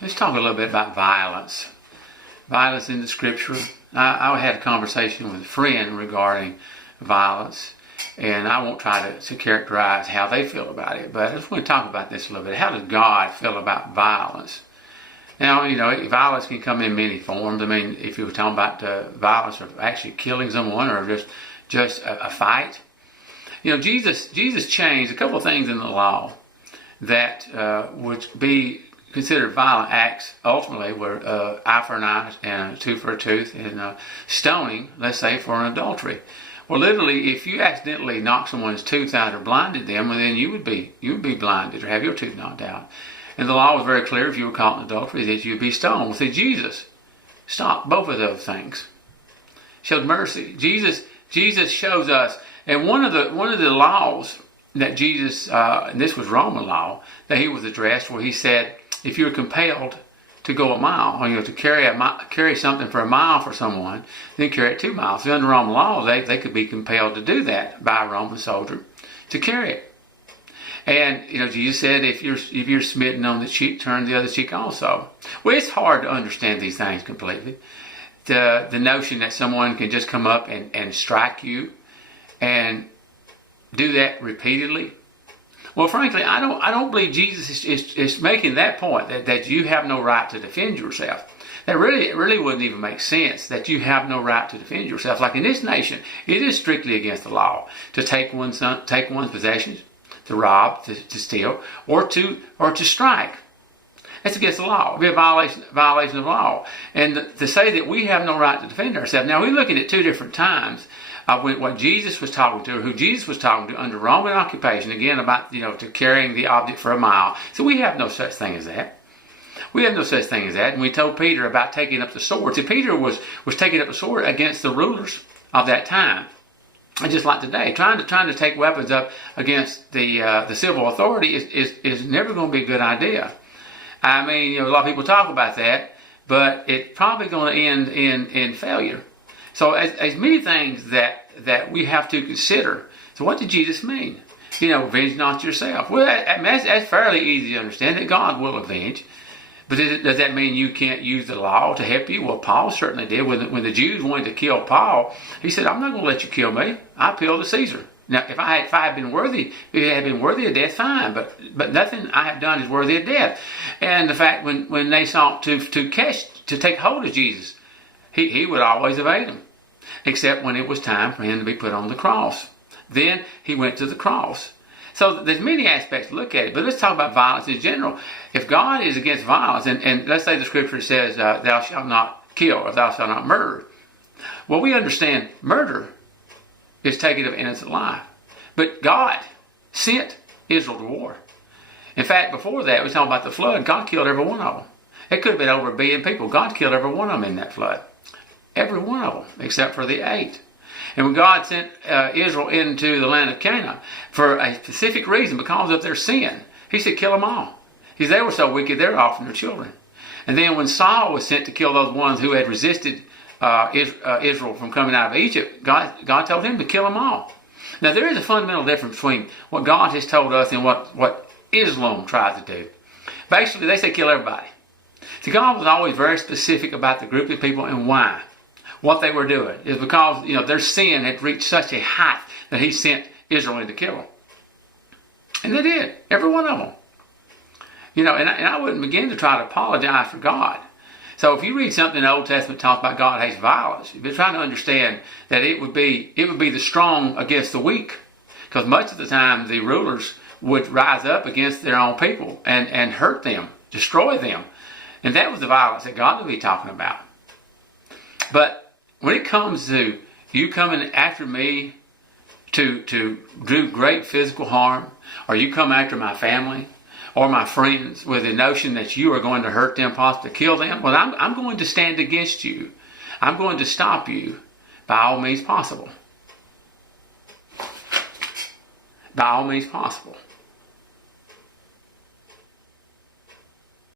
Let's talk a little bit about violence. Violence in the scripture. I had a conversation with a friend regarding violence, and I won't try to characterize how they feel about it, but I just want to talk about this a little bit. How does God feel about violence? Now, violence can come in many forms. I mean, if you were talking about violence of actually killing someone or just a fight. Jesus changed a couple of things in the law that would be considered violent acts. Ultimately were eye for an eye and a tooth for a tooth, and stoning, let's say, for an adultery. Well, literally, if you accidentally knock someone's tooth out or blinded them, well, then you would be blinded or have your tooth knocked out. And the law was very clear: if you were caught in adultery, that you'd be stoned. Well, see, Jesus stopped both of those things. Showed mercy. Jesus shows us, and one of the laws that Jesus, and this was Roman law, that he was addressed, where he said, if you're compelled to go a mile, or to carry something for a mile for someone, then carry it 2 miles. So under Roman law, they could be compelled to do that by a Roman soldier to carry it. And Jesus said, if you're smitten on the cheek, turn the other cheek also. Well, it's hard to understand these things completely. The notion that someone can just come up and strike you and do that repeatedly. Well, frankly, I don't believe Jesus is making that point, that you have no right to defend yourself. That really wouldn't even make sense, that you have no right to defend yourself. Like in this nation, it is strictly against the law to take one's possessions, to rob, to steal, or to strike. That's against the law. It would be a violation of law. And to say that we have no right to defend ourselves. Now, we're looking at two different times. What Jesus was talking to, or who Jesus was talking to under Roman occupation, again about to carrying the object for a mile. So we have no such thing as that. We have no such thing as that. And we told Peter about taking up the sword. See, Peter was taking up the sword against the rulers of that time, and just like today, trying to take weapons up against the civil authority is never going to be a good idea. I mean, a lot of people talk about that, but it's probably going to end in failure. So as many things that we have to consider. So what did Jesus mean? Avenge not yourself. Well, that's fairly easy to understand, that God will avenge. But does that mean you can't use the law to help you? Well, Paul certainly did. When the Jews wanted to kill Paul, he said, I'm not going to let you kill me. I appeal to Caesar. Now, if I had been worthy, if it had been worthy of death, fine. But nothing I have done is worthy of death. And the fact when they sought to take hold of Jesus, he would always evade them, except when it was time for him to be put on the cross. Then he went to the cross. So there's many aspects to look at it, but let's talk about violence in general. If God is against violence, and let's say the scripture says, thou shalt not kill, or thou shalt not murder. Well, we understand murder is taking of innocent life. But God sent Israel to war. In fact, before that, we were talking about the flood. God killed every one of them. It could have been over 1 billion people. God killed every one of them in that flood. Every one of them, except for the 8. And when God sent Israel into the land of Canaan for a specific reason, because of their sin, he said, kill them all. Because they were so wicked, they were offering their children. And then when Saul was sent to kill those ones who had resisted Israel from coming out of Egypt, God told him to kill them all. Now, there is a fundamental difference between what God has told us and what Islam tries to do. Basically, they say kill everybody. So God was always very specific about the group of people and why. What they were doing is because their sin had reached such a height that he sent Israel in to kill them. And they did, every one of them. And I wouldn't begin to try to apologize for God. So if you read something in the Old Testament that talks about God hates violence, you're trying to understand that it would be the strong against the weak. Because much of the time the rulers would rise up against their own people and hurt them, destroy them. And that was the violence that God would be talking about. But when it comes to you coming after me to do great physical harm, or you come after my family or my friends with the notion that you are going to hurt them, possibly kill them, well, I'm going to stand against you. I'm going to stop you by all means possible. By all means possible.